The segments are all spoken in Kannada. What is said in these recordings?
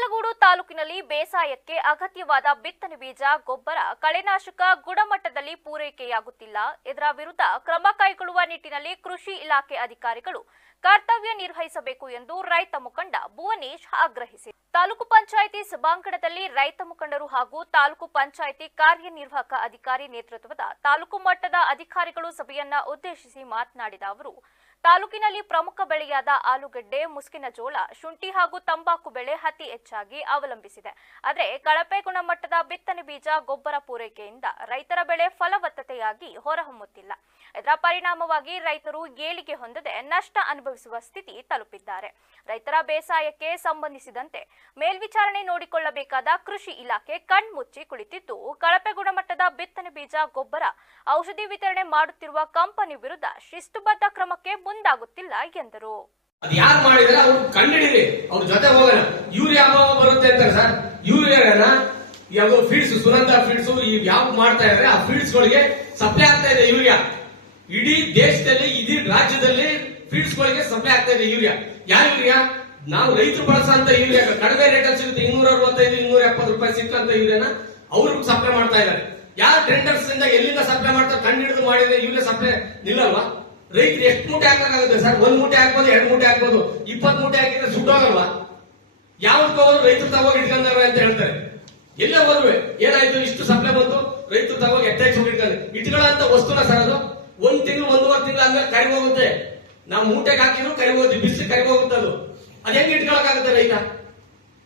ಅರಕಲಗೂಡು ತಾಲೂಕಿನಲ್ಲಿ ಬೇಸಾಯಕ್ಕೆ ಅಗತ್ಯವಾದ ಬಿತ್ತನೆ ಬೀಜ, ಗೊಬ್ಬರ, ಕಳೆನಾಶಕ ಗುಣಮಟ್ಟದಲ್ಲಿ ಪೂರೈಕೆಯಾಗುತ್ತಿಲ್ಲ. ಇದರ ವಿರುದ್ಧ ಕ್ರಮ ಕೈಗೊಳ್ಳುವ ನಿಟ್ಟಿನಲ್ಲಿ ಕೃಷಿ ಇಲಾಖೆ ಅಧಿಕಾರಿಗಳು ಕರ್ತವ್ಯ ನಿರ್ವಹಿಸಬೇಕು ಎಂದು ರೈತ ಮುಖಂಡ ಭುವನೇಶ್ ಆಗ್ರಹಿಸಿದರು. ತಾಲೂಕು ಪಂಚಾಯಿತಿ ಸಭಾಂಗಣದಲ್ಲಿ ರೈತ ಮುಖಂಡರು ಹಾಗೂ ತಾಲೂಕು ಪಂಚಾಯಿತಿ ಕಾರ್ಯನಿರ್ವಾಹಕ ಅಧಿಕಾರಿ ನೇತೃತ್ವದ ತಾಲೂಕು ಮಟ್ಟದ ಅಧಿಕಾರಿಗಳು ಸಭೆಯನ್ನ ಉದ್ದೇಶಿಸಿ ಮಾತನಾಡಿದ ಅವರು, ತಾಲೂಕಿನಲ್ಲಿ ಪ್ರಮುಖ ಬೆಳೆಯಾದ ಆಲೂಗಡ್ಡೆ, ಮುಸ್ಕಿನ ಜೋಳ, ಶುಂಠಿ ಹಾಗೂ ತಂಬಾಕು ಬೆಳೆ ಅತಿ ಹೆಚ್ಚಾಗಿ ಅವಲಂಬಿಸಿದೆ. ಆದರೆ ಕಳಪೆ ಗುಣಮಟ್ಟದ ಬಿತ್ತನೆ ಬೀಜ, ಗೊಬ್ಬರ ಪೂರೈಕೆಯಿಂದ ರೈತರ ಬೆಳೆ ಫಲವತ್ತತೆಯಾಗಿ ಹೊರಹೊಮ್ಮುತ್ತಿಲ್ಲ. ಇದರ ಪರಿಣಾಮವಾಗಿ ರೈತರು ಏಳಿಗೆ ಹೊಂದದೆ ನಷ್ಟ ಅನುಭವಿಸುವ ಸ್ಥಿತಿ ತಲುಪಿದ್ದಾರೆ. ರೈತರ ಬೇಸಾಯಕ್ಕೆ ಸಂಬಂಧಿಸಿದಂತೆ ಮೇಲ್ವಿಚಾರಣೆ ನೋಡಿಕೊಳ್ಳಬೇಕಾದ ಕೃಷಿ ಇಲಾಖೆ ಕಣ್ಮುಚ್ಚಿ ಕುಳಿತಿದ್ದು, ಕಳಪೆ ಗುಣಮಟ್ಟದ ಬಿತ್ತನೆ ಬೀಜ, ಗೊಬ್ಬರ, ಔಷಧಿ ವಿತರಣೆ ಮಾಡುತ್ತಿರುವ ಕಂಪನಿ ವಿರುದ್ಧ ಶಿಸ್ತುಬದ್ಧ ಕ್ರಮಕ್ಕೆ ಮುಂದಾಗುತ್ತಿಲ್ಲ ಎಂದರು. ಯಾರು ಮಾಡಿದ್ರೆ ಅವ್ರು ಕಂಡಿಡಿರಿ, ಅವ್ರ ಜೊತೆ ಹೋಗೋಣ. ಯೂರಿಯಾ ಬರುತ್ತೆ ಅಂತಾರೆ ಸರ್. ಯೂರಿಯಾನ ಯಾವ ಫೀಡ್ಸ್, ಸುನಂದ ಫೀಡ್ಸ್ ಯಾವ ಮಾಡ್ತಾ ಇದ್ದಾರೆ, ಆ ಫೀಡ್ಸ್ ಗಳಿಗೆ ಸಪ್ಲೈ ಆಗ್ತಾ ಇದೆ ಯೂರಿಯಾ. ಇಡೀ ದೇಶದಲ್ಲಿ, ಇಡೀ ರಾಜ್ಯದಲ್ಲಿ ಫೀಡ್ಸ್ ಗಳಿಗೆ ಸಪ್ಲೈ ಆಗ್ತಾ ಇದೆ ಯೂರಿಯಾ. ಯಾವ ಯೂರಿಯಾ? ನಾವು ರೈತರು ಬಳಸಂತ ಯೂರಿಯಾ ಕಡಿಮೆ ರೇಟಲ್ಲಿ ಸಿಗುತ್ತೆ, 265, 270 ರೂಪಾಯಿ ಸಿಕ್ಕಂತ ಯೂರಿಯಾನ ಅವ್ರಿಗೆ ಸಪ್ಲೈ ಮಾಡ್ತಾ ಇದ್ದಾರೆ. ಯಾವ ಟೆಂಡರ್ಸ್ ಇಂದ ಎಲ್ಲಿಂದ ಸಪ್ಲೈ ಮಾಡ್ತಾರೆ ಕಂಡಿಡಿದು ಮಾಡಿದ್ರೆ ಯೂರಿಯಾ ಸಪ್ಲೈ ನಿಲ್ಲಲ್ವಾ? ರೈತರು ಎಷ್ಟು ಮೂಟೆ ಹಾಕಾಗುತ್ತೆ ಸರ್? 1 ಮೂಟೆ ಹಾಕ್ಬೋದು, 2 ಮೂಟೆ ಹಾಕ್ಬೋದು. 20 ಮೂಟೆ ಹಾಕಿದ್ರೆ ಸುಟ್ಟೋಗಲ್ವಾ? ಯಾವ್ದು ತಗೋದು ರೈತರು ತಗೋಗಿ ಇಟ್ಕೊಂಡಾರ ಅಂತ ಹೇಳ್ತಾರೆ. ಎಲ್ಲ ಹೋದ್ವೆ ಏನಾಯ್ತು? ಇಷ್ಟು ಸಪ್ಲೈ ಬಂತು, ರೈತರು ತಗೋಗಿ ಎಟ್ಟಾಗಿ ಹೋಗಿ ಇಟ್ಕೊಳ್ಳೋ ವಸ್ತುನ ಸರ್ ಅದು. 1 ತಿಂಗಳು 1.5 ತಿಂಗಳು ಹಂಗ ಕರಿ ಹೋಗುತ್ತೆ. ನಾವು ಮೂಟೆಗೆ ಹಾಕಿದ್ರು ಕರಿ ಹೋಗುತ್ತೆ, ಬಿಸಿಲು ಕರಿ ಹೋಗುತ್ತೆ. ಅದು ಹೆಂಗೆ ಇಟ್ಕೊಳಕಾಗುತ್ತೆ ರೈತ?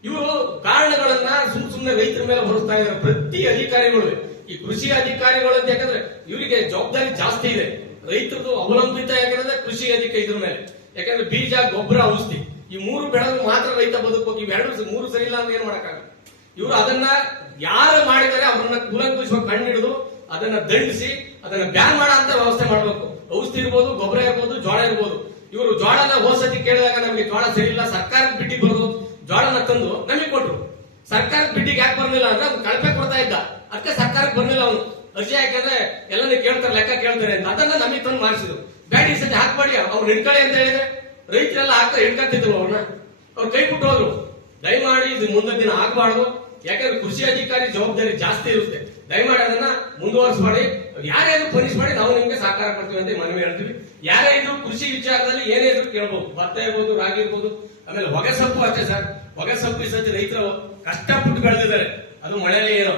ಇವರು ಕಾರಣಗಳನ್ನ ಸುಮ್ಮನೆ ರೈತರ ಮೇಲೆ ಹೊರಿಸ್ತಾ ಇದ್ದಾರೆ ಪ್ರತಿ ಅಧಿಕಾರಿಗಳು. ಈ ಕೃಷಿ ಅಧಿಕಾರಿಗಳು ಅಂತ ಯಾಕಂದ್ರೆ ಇವರಿಗೆ ಜವಾಬ್ದಾರಿ ಜಾಸ್ತಿ ಇದೆ. ರೈತರದು ಅವಲಂಬಿತ ಯಾಕಂದ್ರೆ ಕೃಷಿ ಅಧಿಕಾರಿ ಇದ್ರ ಮೇಲೆ. ಯಾಕಂದ್ರೆ ಬೀಜ, ಗೊಬ್ಬರ, ಔಷಧಿ ಈ 3 ಬೆಳೆದು ಮಾತ್ರ ರೈತ ಬದುಕೋಗಿ. ಇವೆರಡು 3 ಸರಿ ಇಲ್ಲ ಅಂದ್ರೆ ಏನ್ ಮಾಡಕ್ಕಾಗಲ್ಲ. ಇವರು ಅದನ್ನ ಯಾರು ಮಾಡಿದರೆ ಅವರನ್ನ ಕೂಲಂಕುಷವಾಗಿ ಕಂಡಿಡಿದು ಅದನ್ನ ದಂಡಿಸಿ ಅದನ್ನ ಬ್ಯಾನ್ ಮಾಡೋ ಅಂತ ವ್ಯವಸ್ಥೆ ಮಾಡಬೇಕು. ಔಷಧಿ ಇರ್ಬೋದು, ಗೊಬ್ಬರ ಇರ್ಬೋದು, ಜೋಳ ಇರ್ಬೋದು. ಇವರು ಜೋಳನ ಹೋದ್ಸತಿ ಕೇಳಿದಾಗ ನಮಗೆ ಜೋಳ ಸರಿ ಇಲ್ಲ, ಸರ್ಕಾರದ ಬಿಟ್ಟಿಗೆ ಬರೋದು ಜೋಳನ ತಂದು ನಮಗೆ ಕೊಟ್ರು. ಸರ್ಕಾರದ ಬಿಟ್ಟಿಗೆ ಯಾಕೆ ಬರ್ಲಿಲ್ಲ ಅಂದ್ರೆ ಅವ್ನು ಕಳಪೆ ಕೊಡ್ತಾ ಇದ್ದ, ಅದಕ್ಕೆ ಸರ್ಕಾರಕ್ಕೆ ಬರ್ಲಿಲ್ಲ. ಅವನು ಅರ್ಜಿ ಹಾಕಿದ್ರೆ ಎಲ್ಲನೇ ಕೇಳ್ತಾರೆ, ಲೆಕ್ಕ ಕೇಳ್ತಾರೆ ಅಂತ ಅದನ್ನ ನಮಗೆ ತಂದು ಮಾಡಿಸಿದ್ರು. ಬ್ಯಾಡಿ ಸತಿ ಹಾಕ್ಬೇಡಿ, ಅವ್ರು ಹಿಡ್ಕೊಳ್ಳಿ ಅಂತ ಹೇಳಿದ್ರೆ ರೈತರೆಲ್ಲ ಹಾಕ್ತಾರೆ, ಹಿಡ್ಕಂತಿದ್ರು ಅವ್ರನ್ನ. ಅವ್ರು ಕೈ ಬಿಟ್ಟು ಹೋದ್ರು. ದಯಮಾಡಿ ಇದು ಮುಂದಿನ ದಿನ ಆಗ್ಬಾರ್ದು. ಯಾಕಂದ್ರೆ ಕೃಷಿ ಅಧಿಕಾರಿ ಜವಾಬ್ದಾರಿ ಜಾಸ್ತಿ ಇರುತ್ತೆ. ದಯಮಾಡಿ ಅದನ್ನ ಮುಂದುವರಿಸಬೇಡಿ. ಯಾರೇ ಇದ್ರು ಪನಿಷ್ ಮಾಡಿ ನಾವು ನಿಮ್ಗೆ ಸಹಕಾರ ಕೊಡ್ತೀವಿ ಅಂತ ಮನವಿ ಹೇಳ್ತೀವಿ. ಯಾರೇ ಇದ್ರು ಕೃಷಿ ವಿಚಾರದಲ್ಲಿ ಏನೇ ಇದ್ರು ಕೇಳ್ಬೋದು. ಭತ್ತ ಇರ್ಬೋದು, ರಾಗಿ ಇರ್ಬೋದು, ಆಮೇಲೆ ಹೊಗೆಸೊಪ್ಪು ಅಷ್ಟೇ ಸರ್. ಹೊಗೆಸೊಪ್ಪು ಈ ಸತಿ ರೈತರು ಕಷ್ಟಪಟ್ಟು ಬೆಳೆದಿದ್ದಾರೆ. ಅದು ಮಳೆಯಲ್ಲಿ ಏನೋ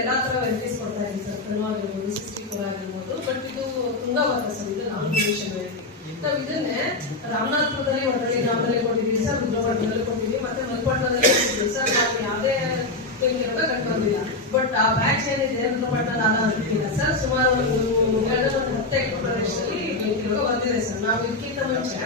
ಎಲ್ಲಾ ತರ ವೆರೈಟೀಸ್ ಕೊಡ್ತಾ ಇದ್ದೀವಿ ಸರ್. ಕಲ್ವ ಆಗಿರ್ಬೋದು, 64 ಆಗಿರ್ಬೋದು. ಬಟ್ ಇದು ತುಂಗಭದ್ರ ಸರ್. ಇದು ನಾಮಿನೇಷನ್ ವೆರೈಟಿ. ನಾವು ಇದನ್ನೇ ರಾಮನಾಥಪುರದಲ್ಲಿ, ಒಡಗಲಿ ಗ್ರಾಮದಲ್ಲಿ ಕೊಟ್ಟಿದ್ದೀವಿ ಸರ್, ರುದ್ರಪಟ್ಟಣದಲ್ಲಿ ಕೊಟ್ಟಿದ್ದೀವಿ, ಮತ್ತೆ ಮಲ್ಪಟ್ಟಣದಲ್ಲಿ ಕೊಟ್ಟಿದ್ದೀವಿ ಸರ್. ನಾವು ಯಾವುದೇ ಬೆಂಕಿರೋಗ ಕಂಡುಬಂದಿಲ್ಲ. ಬಟ್ ಆ ಬ್ಯಾಚ್ ಏನಿದೆ ರುದ್ರಪಟ್ಟಣ ಅಂತಿಲ್ಲ ಸರ್. ಸುಮಾರು ಒಂದು 10 ಎಕರೆ ಪ್ರದೇಶದಲ್ಲಿ ಬೆಂಕಿರೋಗ ಬಂದಿದೆ ಸರ್. ನಾವು ಇದಕ್ಕಿಂತ ಮುಂಚೆ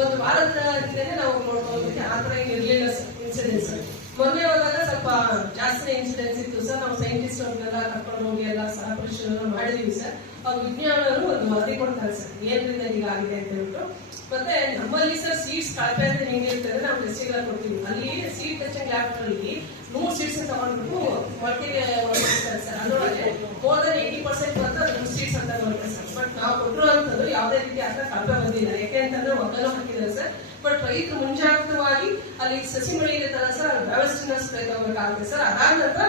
1 ವಾರದ ಹಿಂದೆನೆ ನಾವು ನೋಡ್ಕೊಳ್ಳೋದಕ್ಕೆ ಆ ತರ ಇರಲಿಲ್ಲ ಸರ್ ಇನ್ಸಿಡೆನ್ಸ್. ಮೊನ್ನೆ ಹೋದಾಗ ಸ್ವಲ್ಪ ಜಾಸ್ತಿ ಇನ್ಸಿಡೆನ್ಸ್ ಇತ್ತು ಸರ್. ನಾವು ಸೈಂಟಿಸ್ಟ್ ಅವ್ರನ್ನೆಲ್ಲ ಕರ್ಕೊಂಡು ಹೋಗಿ ಎಲ್ಲ ಸಹ ಪರಿಶೀಲನೆ ಮಾಡಿದೀವಿ ಸರ್. ಅವ್ರ ವಿಜ್ಞಾನರು ಒಂದು ವರದಿ ಕೊಡ್ತಾರೆ ಸರ್, ಏನ್ರಿಂದ ಹೀಗಾಗಿದೆ ಅಂತ ಹೇಳ್ಬಿಟ್ಟು. ಮತ್ತೆ ನಮ್ಮಲ್ಲಿ ಸರ್ ಸೀಡ್ಸ್ ಕಳಪೆ ಅಂತ ಹೆಂಗಿರ್ತದೆ, ನಾವು ಟೆಸ್ಟಿಗೆಲ್ಲ ಕೊಡ್ತೀವಿ. ಅಲ್ಲಿ ಸೀಡ್ ಟೆಸ್ಟಿಂಗ್ ಲ್ಯಾಬ್ನಲ್ಲಿ 100 ಸೀಡ್ಸ್ ತಗೊಂಡ್ಬಿಟ್ಟು ಮಟ್ಟಿಗೆ ಹೊರಡಿಸ್ತಾರೆ ಸರ್. ಅದರೊಳಗೆ ಮೋರ್ ದನ್ 80% ಮಾತ್ರ 100 ಸೀಡ್ಸ್ ಅಂತ ನೋಡ್ತಾರೆ ಸರ್. ಬಟ್ ನಾವು ಕೊಟ್ಟಿರುವಂತದ್ದು ಯಾವುದೇ ರೀತಿ ಅರ್ಥ ಕಳಪೆ ಬಂದಿಲ್ಲ. ಯಾಕೆ ಅಂತಂದ್ರೆ ಒಗ್ಗಲು ಹಾಕಿದ್ದಾರೆ ಸರ್. ಬಟ್ ರೈತರು ಮುಂಜಾಗ್ರತವಾಗಿ ಅಲ್ಲಿ ಸಸಿ ಬೆಳೆಯಿದೆ ತರ ಸರ್ ವ್ಯವಸ್ಥೆನ ತಗೋಬೇಕಾಗುತ್ತೆ ಸರ್. ಅದಾದ ನಂತರ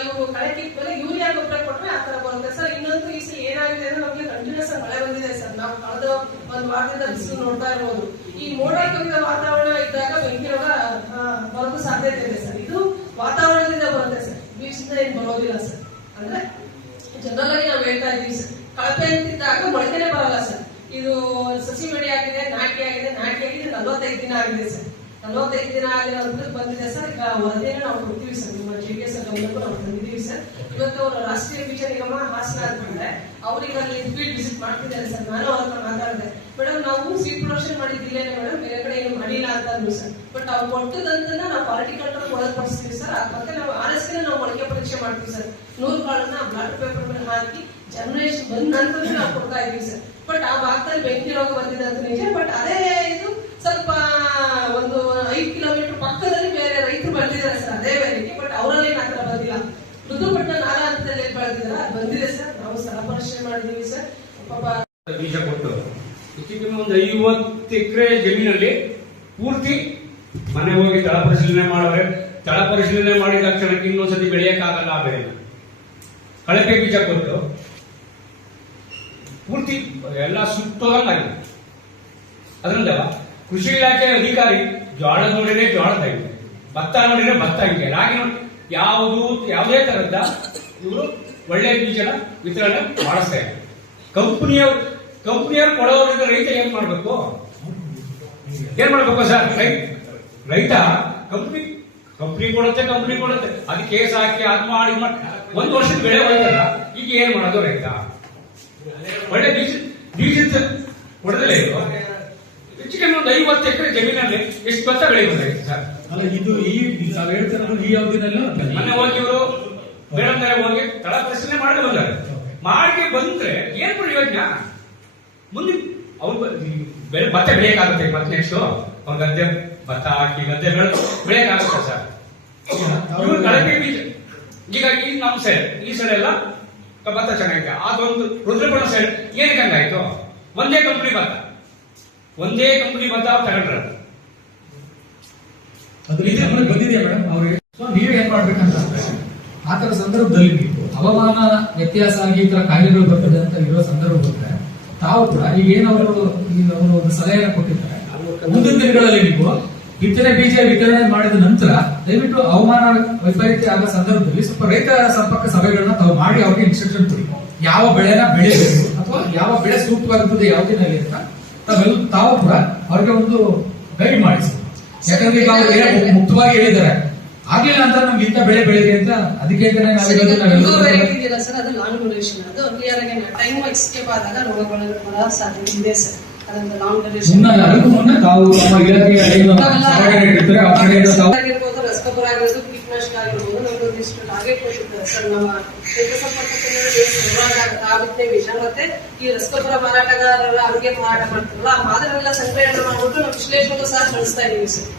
ಇವರು ಕಳೆ ಕಿತ್ಮೇಲೆ ಯೂರಿಯಾ ಗೊಬ್ಬರ ಕೊಟ್ಟರೆ ಆ ತರ ಬರುತ್ತೆ ಸರ್. ಇನ್ನೊಂದು ಈ ಸಲ ಏನಾಗಿದೆ ಅಂದ್ರೆ ನಮಗೆ ಕಂಟಿನ್ಯೂಸ್ ಮಳೆ ಬಂದಿದೆ ಸರ್. ನಾವು ಕಳೆದ 1 ವಾರದಿಂದ ಬಿಸಿಲು ನೋಡ್ತಾ ಇರ್ಬೋದು. ಈ ಮೋಡ ಕವಿದ ವಾತಾವರಣ ಇದ್ದಾಗ ಬೆಂಕಿ ರೋಗ ಬರೋದು ಸಾಧ್ಯತೆ ಇದೆ ಸರ್. ಇದು ವಾತಾವರಣದಿಂದ ಬರುತ್ತೆ ಸರ್, ಬೀಜದಿಂದ ಏನ್ ಬರೋದಿಲ್ಲ ಸರ್. ಅಂದ್ರೆ ಜನರಲ್ ಆಗಿ ನಾವು ಹೇಳ್ತಾ ಇದೀವಿ ಸರ್, ಕಳಪೆ ಅಂತಿದ್ದಾಗ ಮೊಳಕೆನೆ ಬರಲ್ಲ ಸರ್. ಇದು ಸಸಿ ಮಡಿ ಆಗಿದೆ, ನಾಟಿ ಆಗಿದೆ 45 ದಿನ ಆಗಿದೆ ಸರ್. 45 ದಿನ ಆಗಿರೋದು ಬಂದಿದೆ ಸರ್. ಈಗ ವರದಿಯನ್ನು ನಾವು ಕೊಡ್ತೀವಿ ಸರ್. ನಿಮ್ಮ JKS ಗಮನಕ್ಕೂ ನಾವು ತಂದಿದ್ದೀವಿ ಸರ್. ಇವತ್ತು ಅವರು ರಾಷ್ಟ್ರೀಯ ಬೀಜ ನಿಗಮ ಹಾಸನ ಅಂತಂದ್ರೆ ಅವ್ರಿಗೆ ಅಲ್ಲಿ ಫೀಲ್ಡ್ ವಿಸಿಟ್ ಮಾಡ್ತಿದ್ದಾರೆ ಸರ್. ನಾನು ಅವ್ರ ಹತ್ರ ಮಾತಾಡಿದೆ. ಮೇಡಮ್ ನಾವು ಸೀಡ್ ಪ್ರೊಡಕ್ಷನ್ ಮಾಡಿದ್ದಿಲ್ಲ ಮೇಡಮ್, ಬೇರೆ ಕಡೆ ಏನು ಮಾಡಿಲ್ಲ ಅಂತ ಅಂದ್ರು ಸರ್. ಬಟ್ ಅವ್ರು ಕೊಟ್ಟದಂತನ್ನ ನಾವು ಕ್ವಾಲಿಟಿ ಕಂಟ್ರೋಲ್ ಒಳಪಡಿಸ್ತೀವಿ ಸರ್. ಮತ್ತೆ ನಾವು RSK ನಾವು ಮೊಳಕೆ ಪರೀಕ್ಷೆ ಮಾಡ್ತೀವಿ ಸರ್. 100 ಕಾಳನ್ನ ಬ್ಲಾಟ್ ಪೇಪರ್ ಮೇಲೆ ಹಾಕಿ ಜನರೇಷನ್ ಬಂದ ನಂತರ ನಾವು ಕೊಡ್ತಾ ಇದೀವಿ ಸರ್. ಬಟ್ ಆ ಭಾಗದಲ್ಲಿ ಬೆಂಕಿ ರೋಗ ಬಂದಿದೆ ಅಂತ ನಿಜ. ಬಟ್ ಅದೇ ಇದು ಸ್ವಲ್ಪ ಒಂದು 5 ಕಿಲೋಮೀಟರ್ ಪಕ್ಕದಲ್ಲಿ ಬೇರೆ ರೈತರು ಬೆಳೆದಿದ್ದಾರೆ ಸರ್, ಅದೇ ವೆರೈಟಿ. ಬಟ್ ಅವರಲ್ಲಿ ಆ ತರ ಬಂದಿಲ್ಲ. ರುದ್ರಪಟ್ಟಣ 4 ಹಂತದಲ್ಲಿ ಬೆಳೆದಿದ್ದಾರೆ, ಅದು ಬಂದಿದೆ ಸರ್. ನಾವು ಸ್ಥಳ ಪರಿಶೀಲನೆ ಮಾಡಿದೀವಿ ಸರ್. ಪಾಪ ಬೀಜ ಕೊಟ್ಟು ಒಂದು 50 ಎಕರೆ ಜಮೀನಲ್ಲಿ ಪೂರ್ತಿ ಮನೆ ಹೋಗಿ ತಳ ಪರಿಶೀಲನೆ ಮಾಡವ್ರೆ. ತಳ ಪರಿಶೀಲನೆ ಮಾಡಿದ ತಕ್ಷಣಕ್ಕೆ ಇನ್ನೊಂದ್ಸತಿ ಬೆಳೆಯಕ್ಕಾಗಲ್ಲ ಆ ಬೆಳೆನ. ಕಳಪೆ ಬೀಜ ಕೊಟ್ಟು ಪೂರ್ತಿ ಎಲ್ಲ ಸುಟ್ಟೋದಂಗಾಗಿದೆ. ಅದರಿಂದ ಕೃಷಿ ಇಲಾಖೆ ಅಧಿಕಾರಿ ಜೋಳ ನೋಡಿದ್ರೆ ಜೋಳ ತೆಗಿದೆ, ಭತ್ತ ನೋಡಿದ್ರೆ ಭತ್ತ ಹಿಂಗೆ, ರಾಗಿ ನೋಡಿ ಯಾವುದೇ ತರದ ಇವರು ಒಳ್ಳೆ ಬೀಜನ ವಿತರಣೆ ಮಾಡಿಸ್ತಾ ಇದ್ದಾರೆ. ಕಂಪನಿಯವರು ಕೊಡೋದ್ರಿಂದ ರೈತ ಏನ್ ಮಾಡ್ಬೇಕು ಸರ್? ರೈತ ಕಂಪ್ನಿ ಕೊಡುತ್ತೆ ಅದು ಕೇಸ್ ಹಾಕಿ ಅದ್ ಮಾಡಿ ಒಂದು ವರ್ಷದ ಬೆಳೆ ಹೋಯ್ತಲ್ಲ, ಈಗ ಏನ್ ಮಾಡೋದು ರೈತ? ಒಳ್ಳೆ ಬೀಜ ಕೊಡದಲೇ ಇದು ಹೆಚ್ಚು ಕಮ್ಮಿ ಒಂದು 50 ಎಕರೆ ಜಮೀನಲ್ಲಿ ಎಷ್ಟು ಭತ್ತ ಬೆಳೆಯಬಹುದು ರೈತ ಸರ್? ಅಲ್ಲ, ಇದು ತಾವ್ ಹೇಳ್ತಾರ ಈ ಅವಧಿನಲ್ಲೂ ಮೊನ್ನೆ ಹೋಗಿ ಇವರು ಬೇಡಂತಾರೆ ಹೋಗಿ ತಳ ಪರಿಶೀಲನೆ ಮಾಡಿ ಬಂದಾರೆ. ಮಾಡಿ ಬಂದ್ರೆ ಏನ್ ಪ್ರಯೋಜನ? ಮುಂದೆ ಅವ್ರು ಬೆಳೆ ಭತ್ತ ಬೆಳೆಯಕ್ಕಾಗುತ್ತೆ. ಮತ್ತೆ ನೆಕ್ಸ್ಟ್ ಅವ್ರ ಗದ್ದೆ ಭತ್ತ ಹಾಕಿ ಗದ್ದೆ ಬೆಳೆಯಕ್ಕಾಗುತ್ತೆ ಸರ್? ಇವ್ರು ಕಳಪೆ ಬೀಜ. ಹೀಗಾಗಿ ನಮ್ಮ ಸೈಡ್ ಈ ಸೈಡ್ ಎಲ್ಲ ಭತ್ತ ಚೆನ್ನಾಗಿದೆ. ಅದೊಂದು ರುದ್ರಪುರ ಸೈಡ್ ಏನಕ್ಕೆ ಹಂಗಾಯ್ತು? ಒಂದೇ ಕಂಪನಿ ಭತ್ತ ತಗೊಂಡ್ರ ಅದು ಬಂದಿದೆಯಾ ಮೇಡಮ್ ಅವ್ರಿಗೆ? ನೀವ್ ಏನ್ ಮಾಡ್ಬೇಕಂತಂದ್ರೆ ಆತರ ಸಂದರ್ಭದಲ್ಲಿ ನೀವು ಹವಾಮಾನ ವ್ಯತ್ಯಾಸ ಆಗಿ ಈ ತರ ಕಾಯಿಲೆಗಳು ಬರ್ತದೆ ಅಂತ ಇರೋ ಸಂದರ್ಭ ಬಂದ್ರೆ ತಾವು ಕೂಡ ಈಗ ಏನವರು ಒಂದು ಸಲಹೆಯನ್ನು ಕೊಟ್ಟಿದ್ದಾರೆ, ಮುಂದಿನ ದಿನಗಳಲ್ಲಿ ನೀವು ಬಿತ್ತನೆ ಬೀಜ ವಿತರಣೆ ಮಾಡಿದ ನಂತರ ದಯವಿಟ್ಟು ಹವಾಮಾನ ವೈಪರೀತ್ಯ ಆದ ಸಂದರ್ಭದಲ್ಲಿ ಸ್ವಲ್ಪ ರೈತ ಸಂಪರ್ಕ ಸಭೆಗಳನ್ನ ತಾವು ಮಾಡಿ ಅವ್ರಿಗೆ ಇನ್ಸ್ಟ್ರಕ್ಷನ್ ಕೊಡಿ. ಯಾವ ಬೆಳೆನ ಬೆಳೆಯಬೇಕು ಅಥವಾ ಯಾವ ಬೆಳೆ ಸೂಕ್ತವಾಗುತ್ತದೆ ಯಾವುದಿನಲ್ಲಿ ಅಂತ ತಾವು ಕೂಡ ಅವ್ರಿಗೆ ಒಂದು ಗೈಡ್ ಮಾಡಿಸಿ. ಯಾಕಂದ್ರೆ ಈಗ ಅವ್ರು ಮುಕ್ತವಾಗಿ ಹೇಳಿದ್ದಾರೆ, ಆಗ್ಲಿಲ್ಲ ಅಂತ ನಮ್ಗೆ ಇಂಥ ಬೆಳೆ ಬೆಳೆದಿ ಅಂತ. ಅದಕ್ಕೆ ಸರ್ ಅದು ಲಾಂಗ್ ಡ್ಯೂರೇಷನ್, ಅದು ಕ್ಲಿಯರ್ ಆಗಿ ಟೈಮ್ ಎಸ್ಕೇಪ್ ಆದಾಗ ರೋಗಗಳು ಬರೋ ಸಾಧ್ಯತೆ ಇದೆ ಸರ್. ಅದೊಂದು ಲಾಂಗ್ ಡ್ಯೂರೇಷನ್ ಅದಕ್ಕೂ ಮುನ್ನ ತಾವು ಆಗಿರ್ಬೋದು, ರಸಗೊಬ್ಬರ ಆಗಿರ್ಬೋದು, ಕೀಟನಾಶಕ ಆಗಿರ್ಬೋದು, ನಮ್ಗೊಂದಿಷ್ಟು ಟಾರ್ಗೆಟ್ ಕೊಟ್ಟಿದ್ದಾರೆ ಸರ್. ನಮ್ಮ ರೈತ ಸಂಪರ್ಕ ಆಗುತ್ತೆ ವಿಷಯ ಮತ್ತೆ ಈ ರಸಗೊಬ್ಬರ ಮಾರಾಟಗಾರರ ಅಡುಗೆ ಮಾರಾಟ ಮಾಡ್ತಾರಲ್ಲ ಆ ಮಾದರಿನೆಲ್ಲ ಸಂಗ್ರಹಣೆ ಮಾಡ್ಬಿಟ್ಟು ನಾವು ವಿಶ್ಲೇಷಣೆಗೂ ಸಹ ಕಳಿಸ್ತಾ ಇದೀವಿ ಸರ್.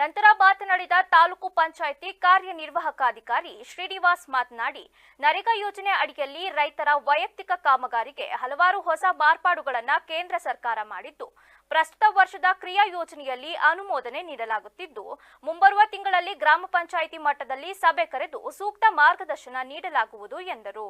ನಂತರ ಮಾತನಾಡಿದ ತಾಲೂಕು ಪಂಚಾಯಿತಿ ಕಾರ್ಯನಿರ್ವಾಹಕಾಧಿಕಾರಿ ಶ್ರೀನಿವಾಸ್ ಮಾತನಾಡಿ, ನರೇಗಾ ಯೋಜನೆ ಅಡಿಯಲ್ಲಿ ರೈತರ ವೈಯಕ್ತಿಕ ಕಾಮಗಾರಿಗೆ ಹಲವಾರು ಹೊಸ ಮಾರ್ಪಾಡುಗಳನ್ನು ಕೇಂದ್ರ ಸರ್ಕಾರ ಮಾಡಿದ್ದು, ಪ್ರಸ್ತುತ ವರ್ಷದ ಕ್ರಿಯಾ ಯೋಜನೆಯಲ್ಲಿ ಅನುಮೋದನೆ ನೀಡಲಾಗುತ್ತಿದ್ದು, ಮುಂಬರುವ ತಿಂಗಳಲ್ಲಿ ಗ್ರಾಮ ಪಂಚಾಯಿತಿ ಮಟ್ಟದಲ್ಲಿ ಸಭೆ ಕರೆದು ಸೂಕ್ತ ಮಾರ್ಗದರ್ಶನ ನೀಡಲಾಗುವುದು ಎಂದರು.